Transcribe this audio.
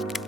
thank you